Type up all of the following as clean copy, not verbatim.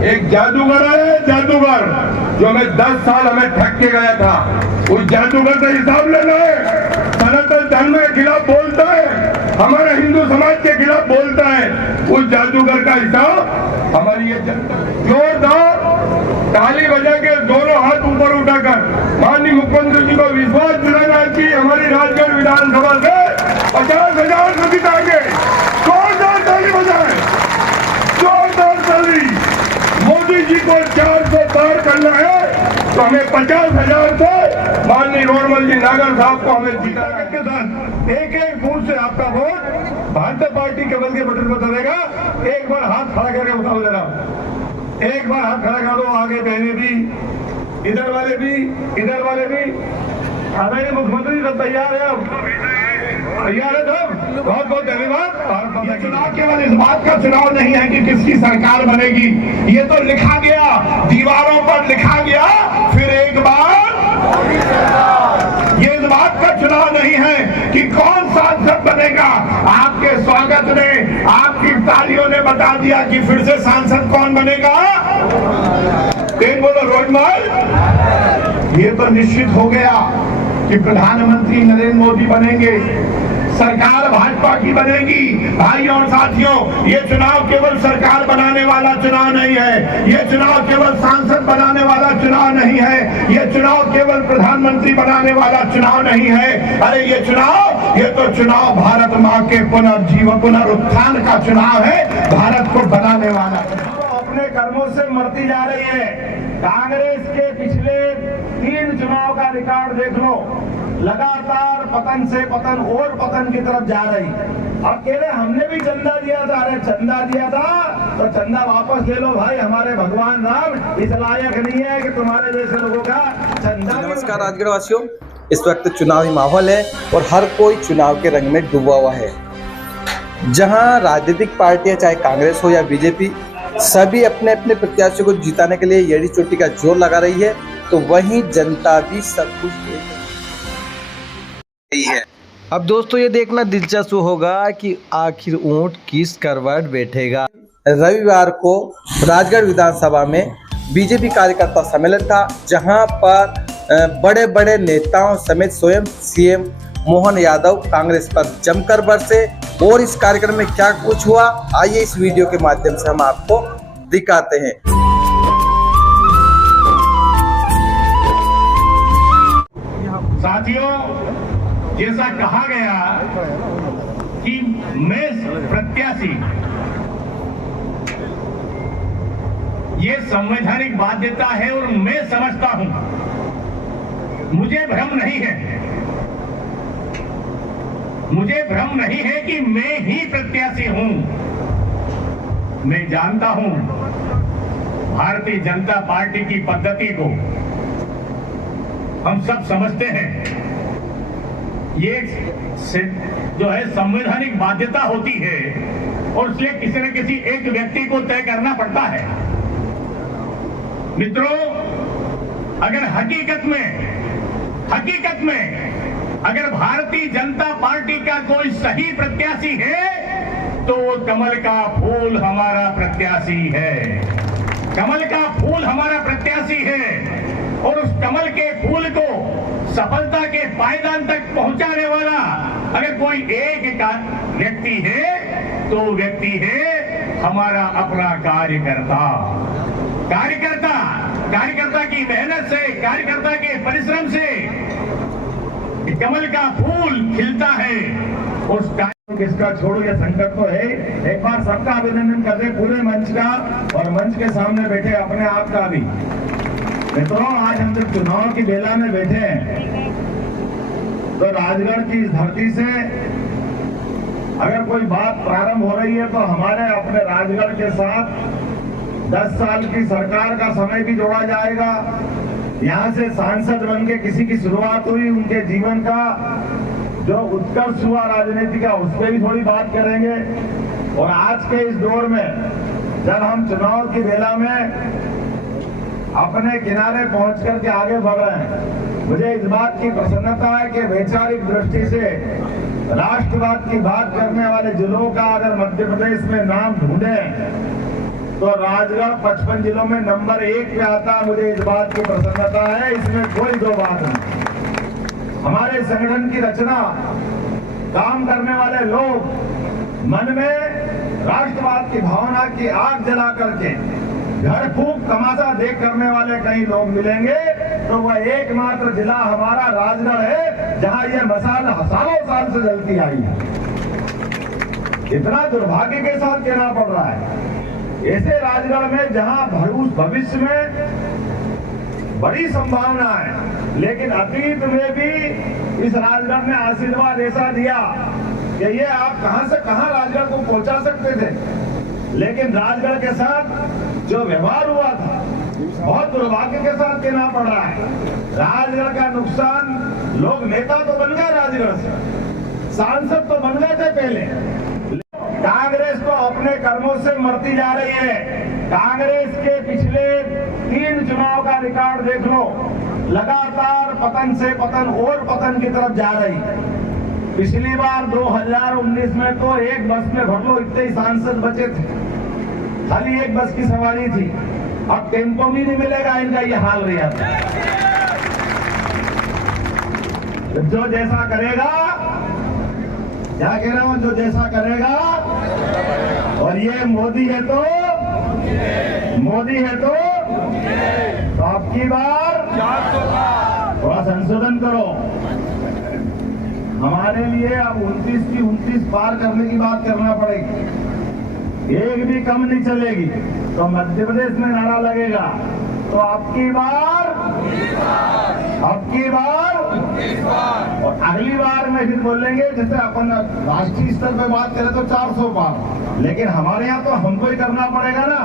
एक जादूगर है, जादूगर जो मैं 10 साल हमें ठग के गया था, उस जादूगर से हिसाब लेना है। सनातन धर्म के खिलाफ बोलता है, हमारे हिंदू समाज के खिलाफ बोलता है, उस जादूगर का हिसाब हमारी ये जनता जोरदार ताली बजा के दोनों हाथ ऊपर उठाकर माननीय मुख्यमंत्री जी को विश्वास दिलाना कि हमारी राजगढ़ विधानसभा से 50,000 से जिताएंगे। जोरदार ताली बजाएं, जोरदार ताली। मोदी जी को 400 पार करना है तो हमें 50,000 से माननीय रोडमल जी नागर साहब को हमें जिताने के साथ एक एक बूथ से आपका वोट भारतीय पार्टी कमल के बटन पर दबेगा। एक बार हाथ खड़ा करके बताओ जरा, एक बार हाथ खड़ा कर दो। आगे बहने भी, इधर वाले भी, इधर वाले भी। हमारे मुख्यमंत्री सब तैयार है, अब तैयार है सब। बहुत बहुत धन्यवाद। चुनाव केवल इस बात का चुनाव नहीं है कि किसकी सरकार बनेगी, ये तो लिखा गया, दीवारों पर लिखा गया। फिर एक बार ये इस बात का चुनाव नहीं है कि कौन सांसद बनेगा। आपके स्वागत ने, आपकी तालियों ने बता दिया कि फिर से सांसद कौन बनेगा। तेज बोलो रोडमल। ये तो निश्चित हो गया कि प्रधानमंत्री नरेंद्र मोदी बनेंगे, सरकार भाजपा की बनेगी। भाइयों और साथियों, ये चुनाव केवल सरकार बनाने वाला चुनाव नहीं है, ये चुनाव केवल सांसद बनाने वाला चुनाव नहीं है, ये चुनाव केवल प्रधानमंत्री बनाने वाला चुनाव नहीं है। अरे ये तो चुनाव भारत माँ के पुनर्जीवन, पुनरुत्थान का चुनाव है, भारत को बनाने वाला। अपने कर्मों से मरती जा रही है। कांग्रेस के पिछले 3 चुनाव का रिकॉर्ड देख लो, लगातार पतन से पतन और पतन की तरफ जा रही। अब कह रहे हमने भी चंदा दिया था। अरे चंदा दिया था तो चंदा वापस ले लो भाई। हमारे भगवान राम इस लायक नहीं है कि तुम्हारे जैसे लोगों का चंदा। नमस्कार राजगढ़ वासियों, इस वक्त चुनावी माहौल है और हर कोई चुनाव के रंग में डूबा हुआ है। जहां राजनीतिक पार्टियां चाहे कांग्रेस हो या बीजेपी, सभी अपने अपने प्रत्याशियों को जिताने के लिए एड़ी चोटी का जोर लगा रही है, तो वहीं जनता भी सब कुछ देख रही है। अब दोस्तों ये देखना दिलचस्प होगा कि आखिर ऊंट किस करवट बैठेगा। रविवार को राजगढ़ विधानसभा में बीजेपी कार्यकर्ता सम्मेलन था, जहां पर बड़े बड़े नेताओं समेत स्वयं सीएम मोहन यादव कांग्रेस पर जमकर बरसे। और इस कार्यक्रम में क्या कुछ हुआ, आइए इस वीडियो के माध्यम से हम आपको दिखाते हैं। साथियों, जैसा कहा गया कि मैं प्रत्याशी, ये संवैधानिक बाध्यता है और मैं समझता हूं, मुझे भ्रम नहीं है, मुझे भ्रम नहीं है कि मैं ही प्रत्याशी हूं। मैं जानता हूं भारतीय जनता पार्टी की पद्धति को, हम सब समझते हैं। ये जो है संवैधानिक बाध्यता होती है और इसलिए किसी न किसी एक व्यक्ति को तय करना पड़ता है। मित्रों, अगर हकीकत में अगर भारतीय जनता पार्टी का कोई सही प्रत्याशी है तो वो कमल का फूल हमारा प्रत्याशी है। कमल का फूल हमारा प्रत्याशी है और उस कमल के फूल को सफलता के पायदान तक पहुंचाने वाला अगर कोई एक व्यक्ति है तो व्यक्ति है हमारा अपना कार्यकर्ता की मेहनत से, कार्यकर्ता के परिश्रम से कमल का फूल खिलता है। उस किसका छोड़ो, यह संकट तो है। एक बार सबका अभिनंदन कर दे, पूरे मंच का और मंच के सामने बैठे अपने आप का भी। मित्रों, आज हम जब चुनाव की बेला में बैठे हैं तो राजगढ़ की इस धरती से अगर कोई बात प्रारंभ हो रही है तो हमारे अपने राजगढ़ के साथ 10 साल की सरकार का समय भी जोड़ा जाएगा। यहाँ से सांसद बन के किसी की शुरुआत हुई, उनके जीवन का जो उत्कर्ष हुआ राजनीति का, उस पर भी थोड़ी बात करेंगे। और आज के इस दौर में जब हम चुनाव की बेला में अपने किनारे पहुंच करके आगे बढ़ रहे हैं, मुझे इस बात की प्रसन्नता है कि वैचारिक दृष्टि से राष्ट्रवाद की बात करने वाले जिलों का अगर मध्य प्रदेश में नाम ढूंढे तो राजगढ़ 55 जिलों में नंबर 1 पे आता। मुझे इस बात की प्रसन्नता है, इसमें कोई दो बात नहीं। हमारे संगठन की रचना, काम करने वाले लोग मन में राष्ट्रवाद की भावना की आग जला करके घर फूंक तमाशा देख करने वाले कई लोग मिलेंगे, तो वह एकमात्र जिला हमारा राजगढ़ है जहां यह मसाल हजारों साल से जलती आई है। इतना दुर्भाग्य के साथ कहना पड़ रहा है। ऐसे राजगढ़ में जहां भविष्य में बड़ी संभावना है, लेकिन अतीत में भी इस राजगढ़ ने आशीर्वाद ऐसा दिया कि ये आप कहां से कहां राजगढ़ को पहुंचा सकते थे, लेकिन राजगढ़ के साथ जो व्यवहार हुआ था बहुत दुर्भाग्य के साथ कहना पड़ रहा है। राजगढ़ का नुकसान, लोग नेता तो बन गए राजगढ़ से, सांसद तो बन गए थे पहले, कांग्रेस तो अपने कर्मों से मरती जा रही है। कांग्रेस के पिछले 3 चुनाव का रिकॉर्ड देख लो, लगातार पतन से पतन और पतन की तरफ जा रही है। पिछली बार 2019 में तो एक बस में भर लो इतने ही सांसद बचे थे, खाली एक बस की सवारी थी। अब टेम्पो भी नहीं मिलेगा, इनका ये हाल रहा था। जो जैसा करेगा, क्या कह रहा हूं, जो जैसा करेगा। और ये मोदी है तो आपकी बार थोड़ा संशोधन करो। हमारे लिए अब 29 की 29 पार करने की बात करना पड़ेगी, एक भी कम नहीं चलेगी। तो मध्य प्रदेश में नारा लगेगा, तो आपकी बार और अगली बार में फिर बोलेंगे, जैसे अपन राष्ट्रीय स्तर पे बात करें तो 400 पार, लेकिन हमारे यहाँ तो हमको ही करना पड़ेगा ना,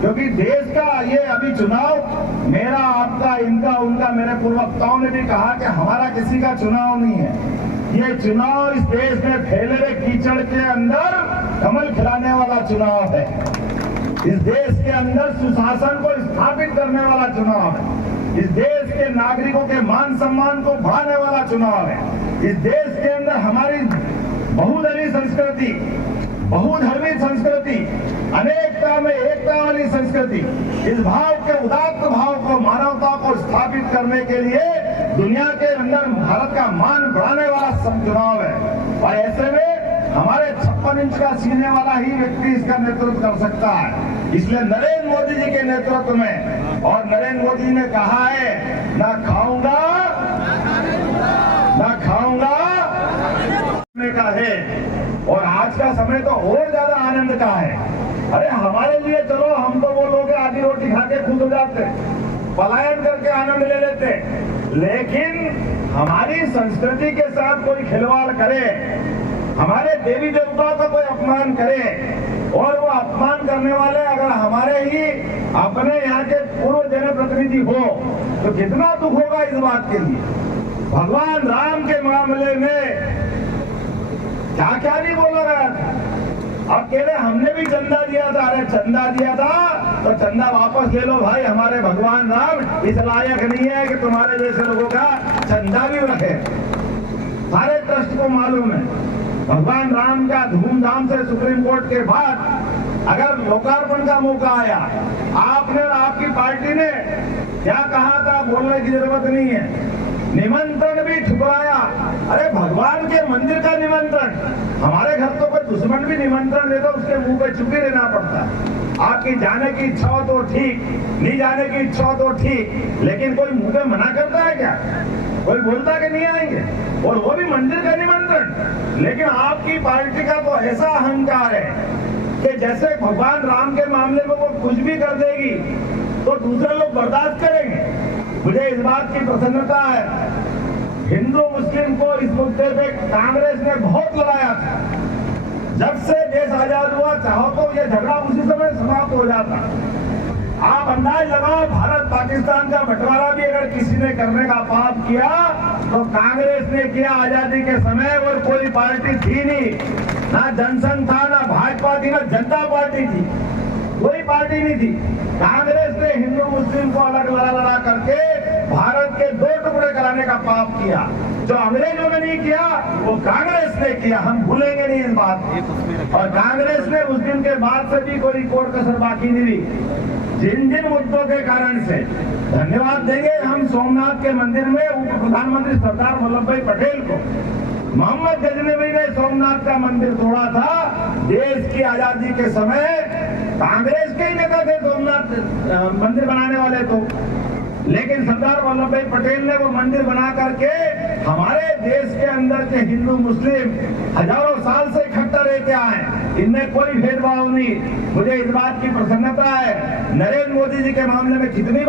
क्योंकि देश का ये अभी चुनाव मेरा, आपका, इनका, उनका, मेरे पूर्ववक्ताओं ने भी कहा कि हमारा किसी का चुनाव नहीं है। ये चुनाव इस देश में फैले हुए कीचड़ के अंदर कमल खिलाने वाला चुनाव है। इस देश के अंदर सुशासन को स्थापित करने वाला चुनाव है। इस देश के नागरिकों के मान सम्मान को बढ़ाने वाला चुनाव है। इस देश के अंदर हमारी बहुदलीय संस्कृति, बहुधर्मी संस्कृति, अनेकता में एकता वाली संस्कृति, इस भाव के उदात्त भाव को, मानवता को स्थापित करने के लिए दुनिया के अंदर भारत का मान बढ़ाने वाला चुनाव है। और ऐसे में हमारे 56 इंच का सीने वाला ही व्यक्ति इसका नेतृत्व कर सकता है। इसलिए नरेंद्र मोदी जी के नेतृत्व में, और नरेंद्र मोदी जी ने कहा है, ना खाऊंगा का है। और आज का समय तो और ज्यादा आनंद का है। अरे हमारे लिए चलो, हम तो वो लोग आधी रोटी खा के खुद हो जाते, पलायन करके आनंद ले लेते, लेकिन हमारी संस्कृति के साथ कोई खिलवाड़ करे, हमारे देवी देवताओं का कोई अपमान करे, और वो अपमान करने वाले अगर हमारे ही अपने यहाँ के पूर्व जनप्रतिनिधि हो, तो कितना दुख होगा इस बात के लिए। भगवान राम के मामले में क्या क्या नहीं बोला गया था। अब कह रहे हमने भी चंदा दिया था, अरे चंदा दिया था तो चंदा वापस ले लो भाई। हमारे भगवान राम इस लायक नहीं है कि तुम्हारे जैसे लोगों का चंदा भी रखे। सारे ट्रस्ट को मालूम है, भगवान राम का धूमधाम से सुप्रीम कोर्ट के बाद अगर लोकार्पण का मौका आया, आपने और आपकी पार्टी ने क्या कहा था, बोलने की जरूरत नहीं है, निमंत्रण भी ठुकराया। अरे भगवान के मंदिर का निमंत्रण, हमारे घर तो कोई दुश्मन भी निमंत्रण दे दो, उसके मुंह पे चुप ही रहना पड़ता है। आपकी जाने की इच्छा हो तो ठीक, नहीं जाने की इच्छा हो तो ठीक, लेकिन कोई मुंह पे मना करता है क्या? कोई बोलता कि नहीं आएंगे, और वो भी मंदिर का निमंत्रण। लेकिन आपकी पार्टी का तो ऐसा अहंकार है कि जैसे भगवान राम के मामले में वो कुछ भी कर देगी तो दूसरे लोग बर्दाश्त करेंगे। मुझे इस बात की प्रसन्नता है, हिंदू मुस्लिम को इस मुद्दे पे कांग्रेस ने बहुत लड़ाया था। जब से देश आजाद हुआ, चाहो तो ये झगड़ा उसी समय समाप्त हो जाता। आप अंदाज लगाओ, भारत पाकिस्तान का बंटवारा भी अगर किसी ने करने का पाप किया तो कांग्रेस ने किया। आजादी के समय और कोई पार्टी थी नहीं, ना जनसंघ था, ना भाजपा थी, ना जनता पार्टी थी, कोई पार्टी नहीं थी। कांग्रेस ने हिंदू मुस्लिम को अलग लड़ा करके भारत के 2 टुकड़े कराने का पाप किया। जो अंग्रेजों ने नहीं किया वो कांग्रेस ने किया, हम भूलेंगे नहीं इस बात को। और कांग्रेस ने उस दिन के बाद से भी कोई कोर कसर बाकी नहीं रही। जिन जिन मुद्दों के कारण से धन्यवाद देंगे हम सोमनाथ के मंदिर में उप प्रधानमंत्री सरदार वल्लभ भाई पटेल को। मोहम्मद गजनवी ने सोमनाथ का मंदिर तोड़ा था देश की आजादी के समय, कांग्रेस के ही नेता थे सोमनाथ मंदिर बनाने वाले तो। लेकिन सरदार वल्लभ भाई पटेल ने वो मंदिर बना करके हमारे देश के अंदर के हिंदू मुस्लिम हजारों साल से इकट्ठा रहते आए, इनमें कोई भेदभाव नहीं। मुझे इस बात की प्रसन्नता है, नरेंद्र मोदी जी के मामले में कितनी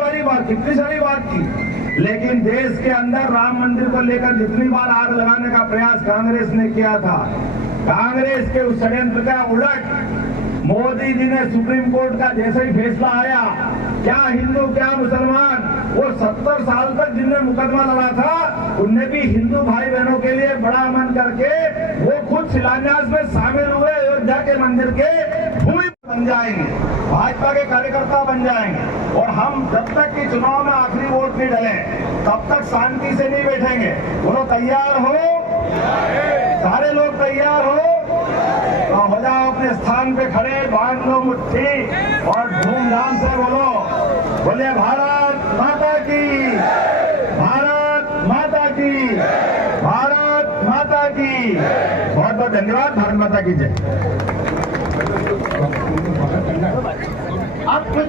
सारी बात की, लेकिन देश के अंदर राम मंदिर को लेकर जितनी बार आग लगाने का प्रयास कांग्रेस ने किया था, कांग्रेस के उस षड्यंत्र का उलट मोदी जी ने सुप्रीम कोर्ट का जैसे ही फैसला आया, क्या हिंदू क्या मुसलमान, वो 70 साल तक जिनने मुकदमा लड़ा था उनने भी हिंदू भाई बहनों के लिए बड़ा मन करके वो खुद शिलान्यास में शामिल हुए। अयोध्या के मंदिर के भूमि बन जाएंगे, भाजपा के कार्यकर्ता बन जाएंगे, और हम जब तक कि चुनाव में आखिरी वोट नहीं डले तब तक शांति से नहीं बैठेंगे। बोलो तैयार हो? सारे लोग तैयार हो? तो हो जाओ अपने स्थान पे खड़े, बांध लो मुट्ठी और धूमधाम से बोलो, बोले भारत माता की, भारत माता की, भारत माता की। बहुत बहुत धन्यवाद। भारत माता की जय। आप कुछ